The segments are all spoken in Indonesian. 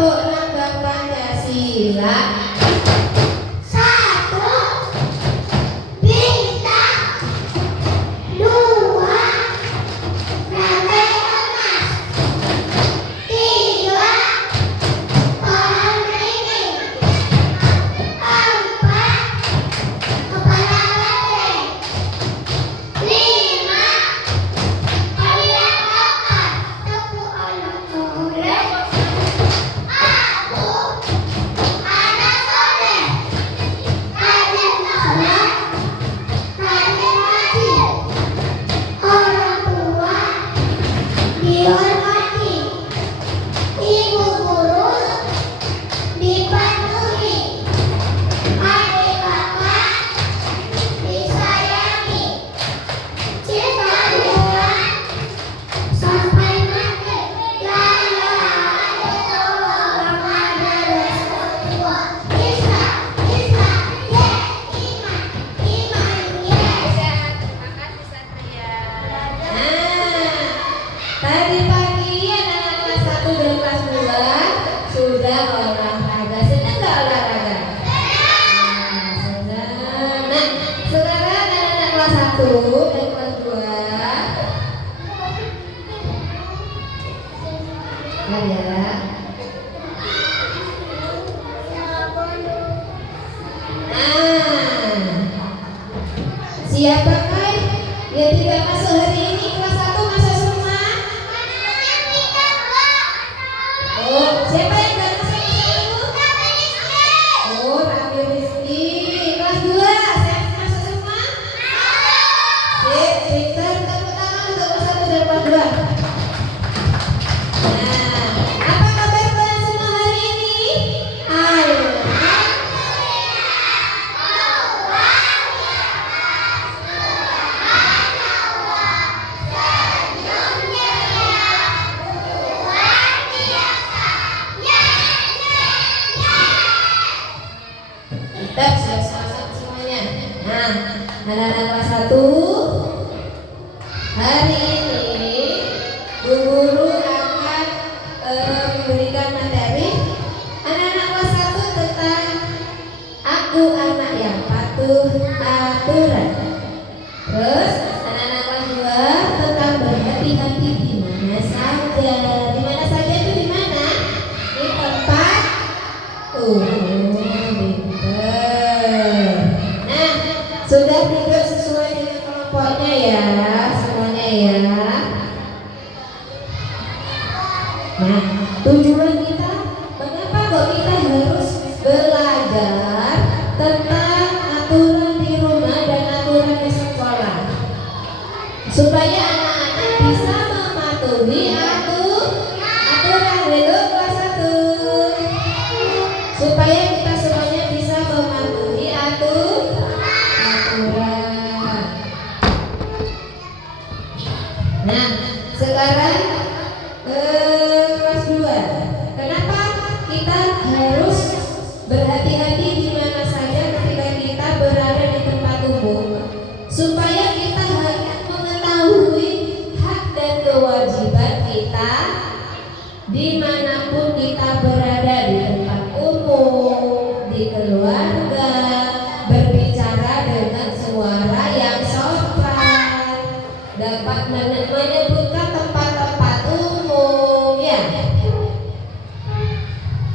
tepuk lambang Pancasila. Satu, bintang. Dua, rantai emas. Tiga, pohon beringin. Empat, kepala banteng. Lima, pilihan kotak. Tepuk anak muda. Aku anak soleh. Rajin sholat, rajin ngaji. Orang tua dihormati. Ibu guru dipatuhi. Adik kakak disayangi. Cinta Tuhan sampai mati. La ilaha illallah Muhammadur Rasulullah. Islam, Islam, ya. Iman, iman, ya. Makasih Satria. Tadi pagi anak-anak kelas 1 dan kelas 2 sudah olahraga. Senang nggak olahraga? Senang. Nah, sekarang anak-anak kelas 1 dan kelas 2 ya. Siapakah yang tidak masuk hari ini? Kelas 1 masuk semua? Oh, siapa yang tidak masuk kelas 1? Oh, Raffi Rizky. Kelas 2, siapa yang masuk semua? Sip, Victor, tepuk tangan untuk kelas 1 dan kelas 2. Nah, apa kabar kalian semua hari ini? Ayo. Kita sudah semangat semuanya. Nah, anak-anak kelas 1 hari ini Bu Guru akan memberikan materi anak-anak kelas 1 tentang aku anak yang patuh aturan. Terus anak-anak kelas 2 tentang berhati-hati di mana saja. Di mana saja itu di mana? Di tempat pinter. Nah, sudah duduk sesuai dengan kelompoknya ya, semuanya ya. Nah, tujuan kita, mengapa kok kita harus belajar tentang aturan di rumah dan aturan di sekolah? Supaya anak-anak bisa mematuhi aturan dulu kelas 1. Supaya kita semuanya bisa mematuhi aturan. Nah, sekarang kelas 2. Kenapa kita harus berhati-hati di mana saja ketika kita berada di tempat umum? Supaya kita mengetahui hak dan kewajiban kita dimanapun kita berada, di tempat umum, di keluarga, berbicara dengan suara yang sopan, dapat menyebutkan tempat-tempat umum ya.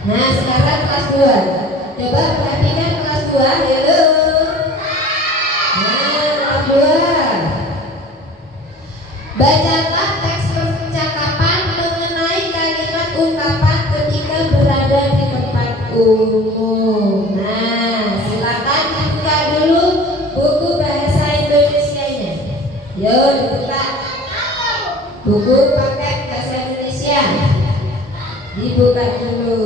Nah, sekarang kelas 2. Coba perhatikan kelas 2. Halo. Nah, kelas 2. Bacalah teks percakapan mengenai kalimat ungkapan ketika berada di tempat umum. Nah, silakan buka dulu buku bahasa Indonesianya. Yo, dibuka. Buku paket bahasa Indonesia. Dibuka dulu.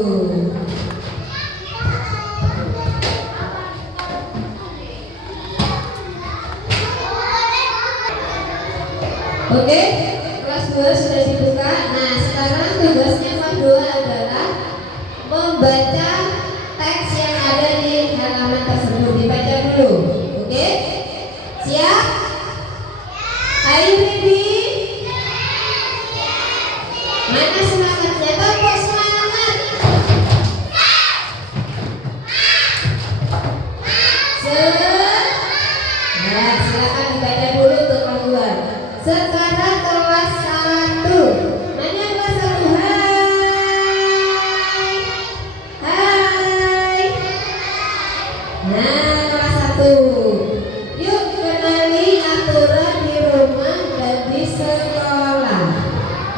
Oke, kelas 2 sudah dibuka. Nah, sekarang tugasnya kelas 2 adalah membaca teks yang ada di halaman tersebut. Dibaca dulu. Oke? Siap? Are you ready? Mana semangatnya? Tepuk semangat.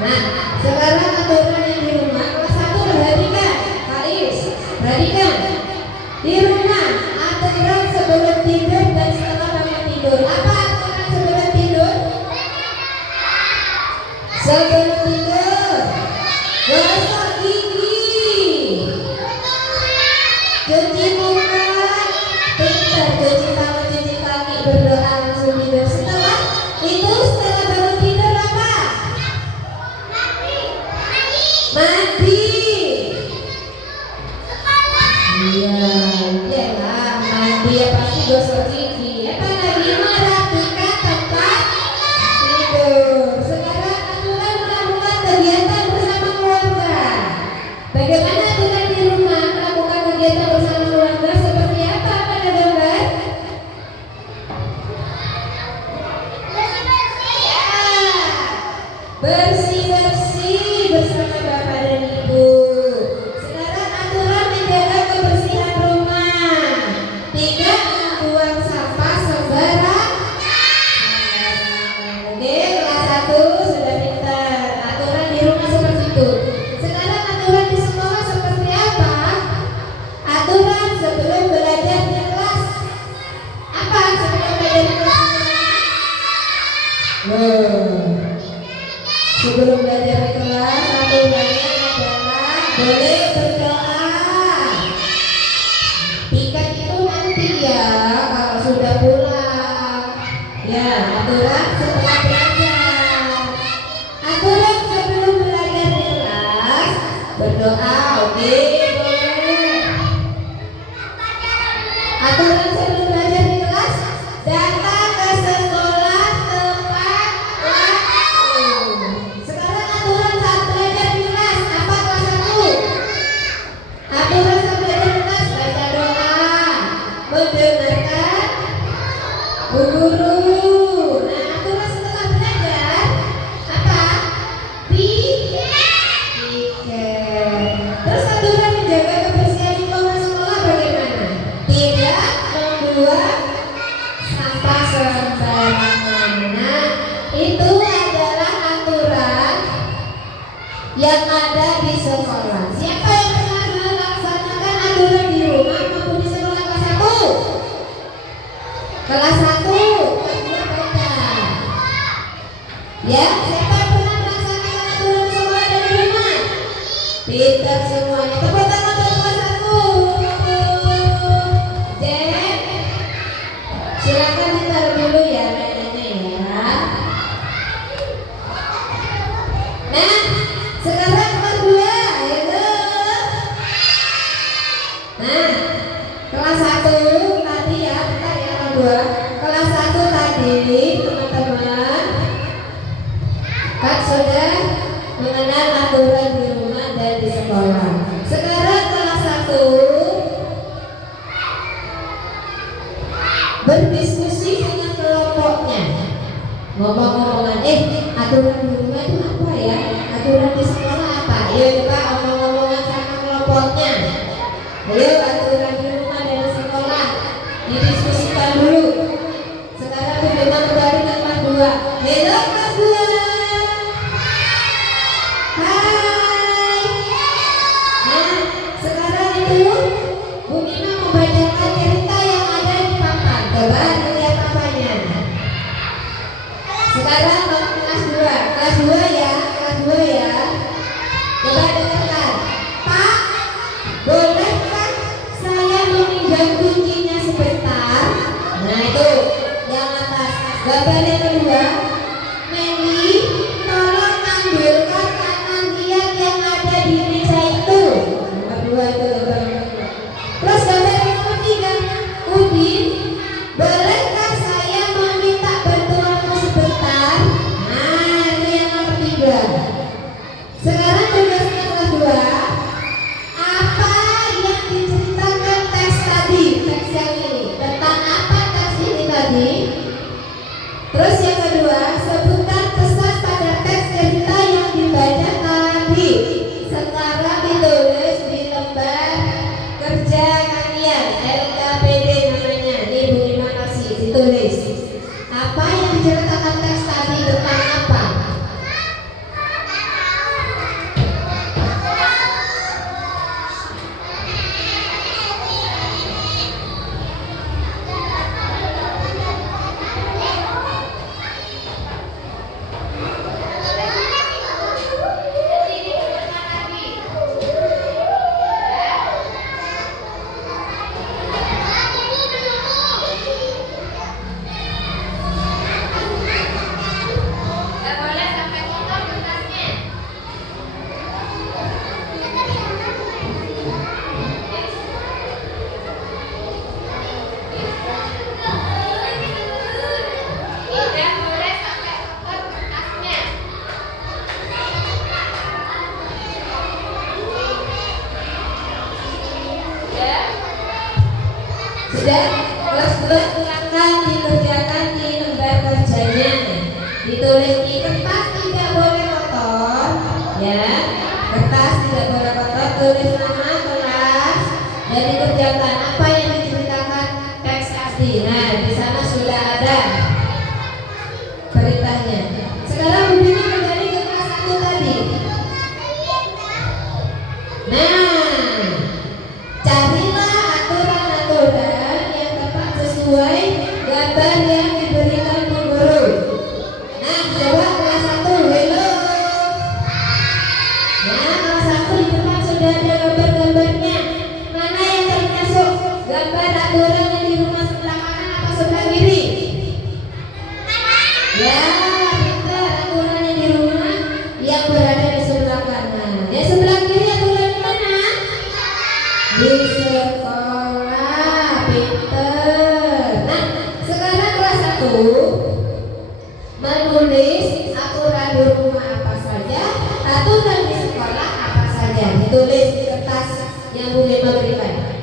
Nah, sekarang aturan yang di rumah kelas 1 perhatikan, Faiz, perhatikan. Di rumah aturan sebelum tidur dan setelah bangun tidur. Apa aturan sebelum tidur? Sebelum tidur, gosok gigi, cuci muka, pintar, cuci tangan, cuci kaki, berdoa langsung tidur. Setelah itu, setelah bangun tidur apa? Mandi. Iya, iyalah mandi ya pasti gosok gigi. Apa lagi? Merapikan tempat tidur. Sekarang aturan melakukan kegiatan bersama keluarga. Bagaimana aturan di rumah melakukan kegiatan bersama keluarga seperti apa pada gambar? Bersih-bersih bersama bapak dan ibu. Sekarang aturan menjaga kebersihan rumah. Tidak membuang sampah sembarangan. Oke, kelas 1 sudah pintar. Aturan di rumah seperti itu. Sekarang aturan di sekolah seperti apa? Aturan sebelum belajar di kelas. Apa sebelum belajar di kelas? Sebelum belajar di kelas, aturannya adalah boleh berdoa. Tiket itu nanti ya kalau sudah pulang. Ya, aturan setelah belajar. Aturan sebelum belajar di kelas, berdoa, oke, boleh. Aturan sebelum belajar di kelas, datang ke sekolah tepat waktu. Sekarang aturan saat belajar di kelas, apa kelas 1? Aturan saat belajar di kelas, baca doa, mendengarkan Bu Guru. Nah, aturan setelah belajar, apa? Tiket. Terus aturan menjaga kebersihan lingkungan sekolah bagaimana? Tidak membuang sampah sembarangan. Nah, itu adalah aturan yang ada di sekolah. Siapa yang pernah melaksanakan aturan di rumah maupun di sekolah kelas 1? Kelas 1, kelas 2 baca. Ya, siapa yang pernah melaksanakan aturan di sekolah dan di rumah? Pintar semuanya. Tepuk tangan untuk kelas 1. Jen, silakan ditaruh dulu ya mainannya ya. Nah, sekarang kelas 2, ayo. Nah, kelas 1 tadi ya, bentar ya kelas 2. Kelas 1 tadi teman-teman kan sudah mengenal aturan di rumah dan di sekolah. Sekarang kelas 1 berdiskusi dengan kelompoknya. Ngomong-ngomongan, aturan di rumah itu apa ya? Aturan di sekolah apa? Ayo coba omong-omongan sama kelompoknya. Ayo aturan di rumah dan di sekolah didiskusikan dulu. Sekarang kita kembali ke kelas 2. Halo kelas 2. Hai. Sudah? Kelas 2 silakan dikerjakan di lembar kerjanya. Ditulis di kertas, tidak boleh kotor, ya. Kertas tidak boleh kotor, tulis nama kelas dan dikerjakan apa yang diceritakan teks asli. Nah, di sana sudah ada beritanya. Sekarang bunyinya kembali ke kelas 1 tadi. Nah, carilah aturan-aturan yang tepat sesuai gambar yang diberikan Bu Guru. Nah, coba kelas 1, hello. Nah, kelas 1 di depan sudah ada gambar-gambarnya. Mana yang termasuk gambar aturan yang di rumah sebelah kanan atau sebelah kiri? Ya, pintar, aturan yang di rumah yang berada di sebelah kanan. Yang sebelah kiri aturan di mana? Di sekolah, pintar. Nah, sekarang kelas 1 menulis aturan di rumah apa saja, aturan di sekolah apa saja. Ditulis di kertas yang Bu Lema berikan.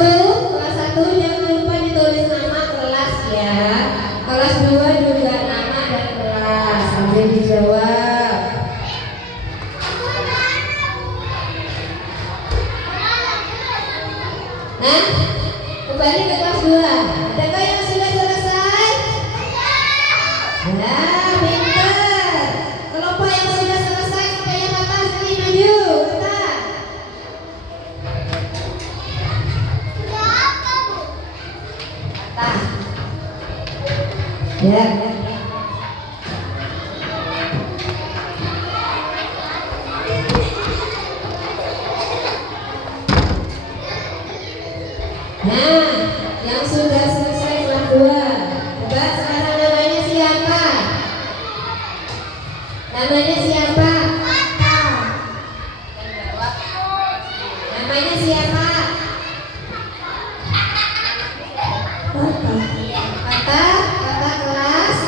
Kelas 1 jangan lupa ditulis nama kelas ya. Kelas 2 juga nama dan kelas. Sambil dijawab. Nah, kembali ke kelas 2. Adakah yang sudah selesai? Nah, pintar. Kelompok yang sudah selesai sampai yang atas ini maju. Kata. Ya. Nah, yang sudah selesai kelas 2. Coba sekarang namanya siapa? Namanya siapa? Namanya siapa? Kata kelas.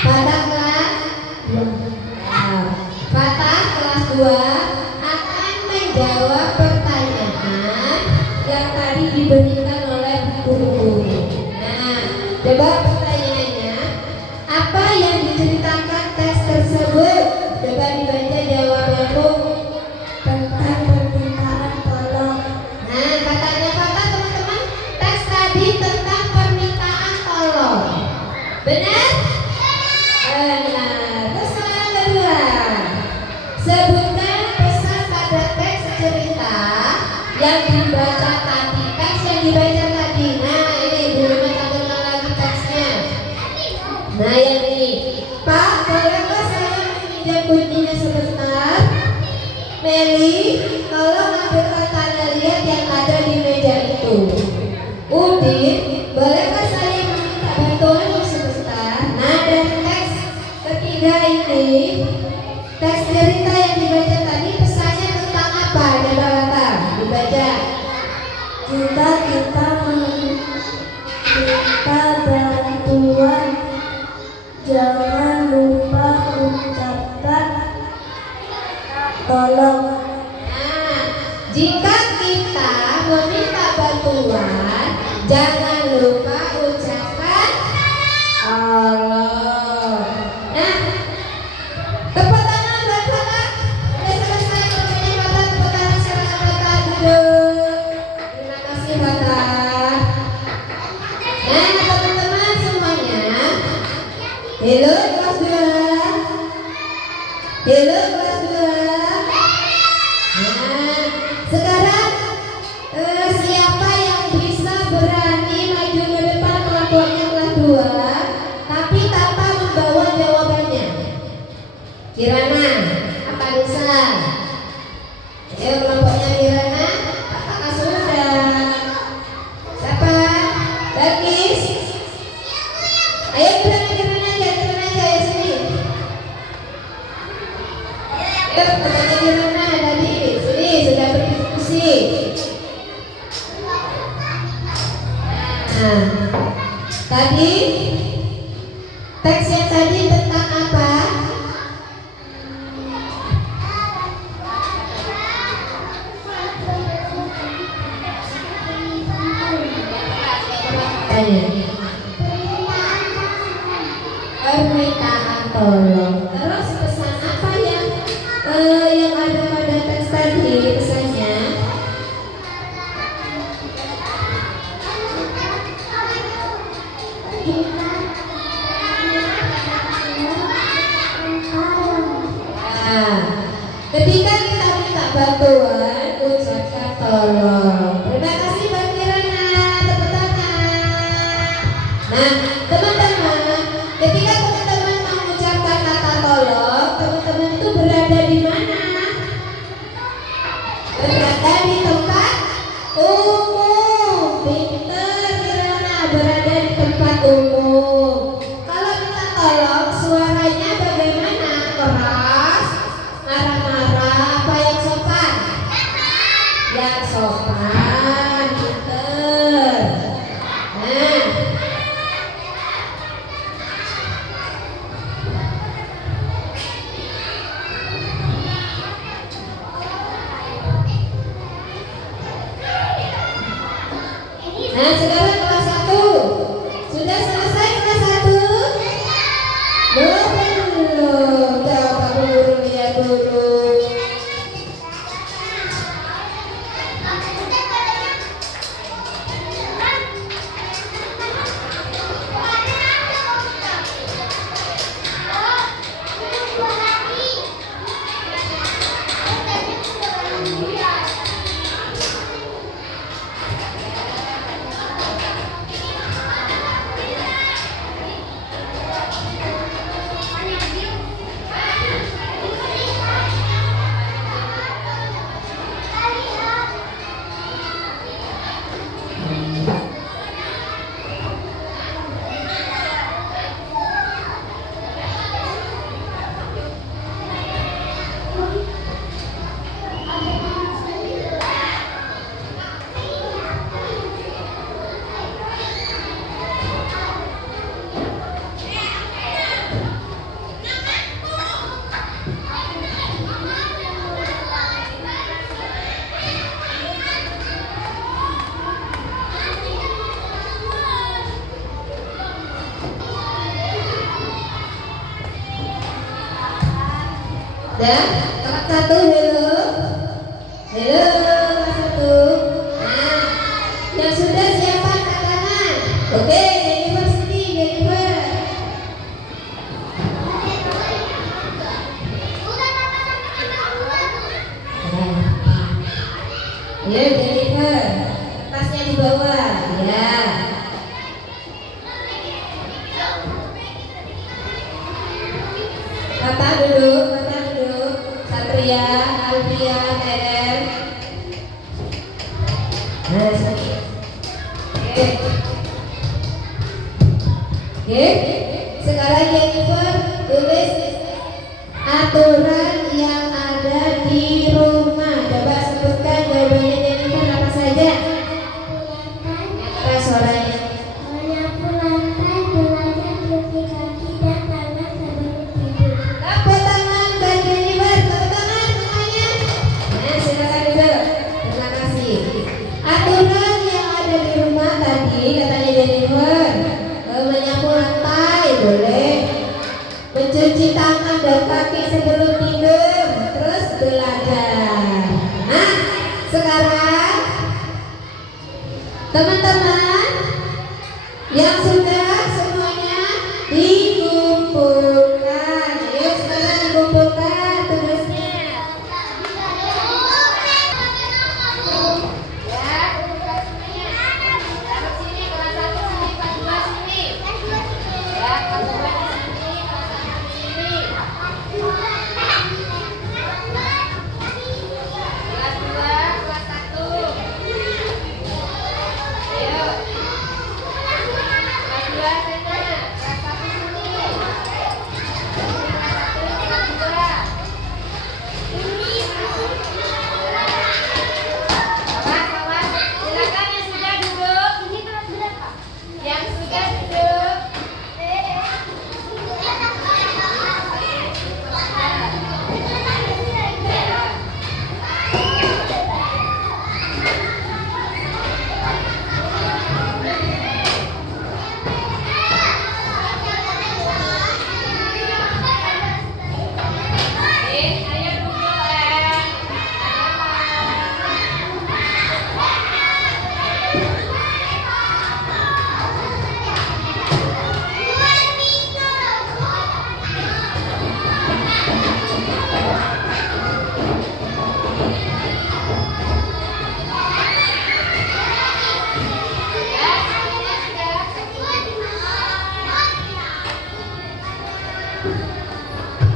Kata kelas. Kata kelas 2 akan menjawab pertanyaan yang tadi diberikan oleh guru. Nah, coba pertanyaannya, apa yang diceritakan tes tersebut? Coba dibaca jawabanmu. Tentang permintaan tolong. Nah, katanya kata teman-teman, tes tadi tentang permintaan tolong. Benar? Benar. Terus sekarang kedua, sebutkan pesan pada teks cerita yang dibaca tadi. Teks yang dibaca tadi. Nah, ini Bu Lema tampilkan lagi teksnya. Nah, yang ini. Pak, bolehkah saya meminjam kuncinya sebentar? Meli, tolong ambilkan tanda lihat yang ada di meja itu. Udin, bolehkah saya meminta bantuanmu sebentar? Nah, dan teks ketiga ini, teks cerita yang dibaca tadi pesannya tentang apa? Coba kata, dibaca. Jika kita meminta bantuan, jangan lupa ucapkan tolong. Nah, jika kita meminta bantuan, jangan lupa ucapkan Allah. Nah, tepuk tangan buat Kata. Sudah selesai kelompoknya Kata. Tepuk tangan silakan Kata. Duduk. Terima kasih Kata. Nah, teman-teman semuanya. Halo kelas 2. Halo kelas 2. Nah, sekarang Kirana, apa bisa? Ayo kelompoknya Kirana, apakah sudah? Siapa? Bagis. Ayo Kirana ayo sini. Ayo kelompoknya Kirana tadi, sini sudah berdiskusi. Nah, tadi teks yang tadi tentang apa? Permintaan tolong. Terus pesan apa yang ada pada teks tadi pesannya? Nah, ketika kita minta bantuan, ucapkan tolong. Terima kasih Mbak Kirana, tepuk tangan. Nah, teman-teman, ketika teman-teman mengucapkan kata tolong, teman-teman itu berada di mana? Berada di tempat umum. Pinter Kirana, berada di tempat umum. Kalau minta tolong, suaranya bagaimana? Keras, marah-marah, apa yang sopan? Yang sopan, pinter. Nah, sekarang kelas 1. Sudah selesai kelas 1? Belum. Jawab Pak Guru ya Guru. Dan kelas 1 hello. Hello kelas 1. Nah, yang sudah siapa angkat tangan? Oke, Jennifer sini, Jennifer. Ya, Jennifer. Tasnya di bawah. Ya. Kakak duduk. Satria, Alvia, Eren. Nah, sini. Oke. Sekarang Jennifer tulis aturan yang ada di rumah. Coba sebutkan jawabannya Jennifer apa saja? Keras suaranya. Menyapu lantai, belajar cuci kaki dan tangan sebelum tidur. Tepuk tangan bagi Jennifer, tepuk tangan semuanya. Nah, silakan duduk. Terima kasih. Aturan yang ada di rumah tadi katanya Jennifer, menyapu lantai boleh, mencuci tangan dan kaki sebelum tidur, terus belajar. Nah, sekarang teman-teman yang sudah semuanya dikumpulkan. Ayo sekarang dikumpulkan tugasnya. Ya, tugas semuanya. Taruh sini kelas 1 sini, kelas 2 sini. Ya, kelas 2 di sini, kelas 1 di sini.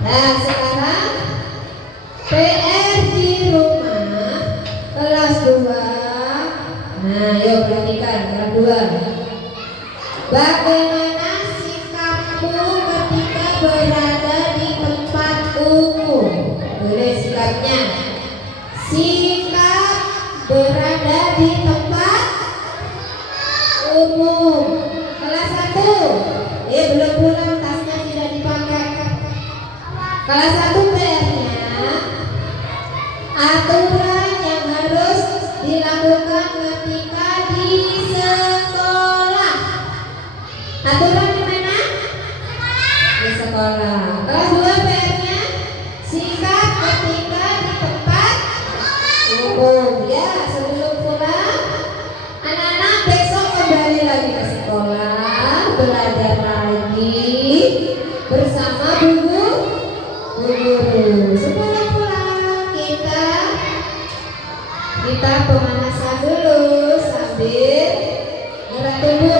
Nah sekarang PR di rumah kelas 2. Nah yuk perhatikan kelas 2. Bagaimana sikapmu ketika berada di tempat umum? Tulis sikapnya. Sikap berada di tempat umum. Kelas 1. Belum pulang, tasnya tidak dipakai. Kelas 1 PR-nya aturan yang harus dilakukan ketika di sekolah. Aturan di mana? Di sekolah. Kelas 2 PR-nya sikap ketika di tempat umum. Ya, sebelum pulang anak-anak besok kembali lagi ke sekolah, belajar lagi bersama guru. Sebelum pulang kita pemanasan dulu sambil gerak tubuh.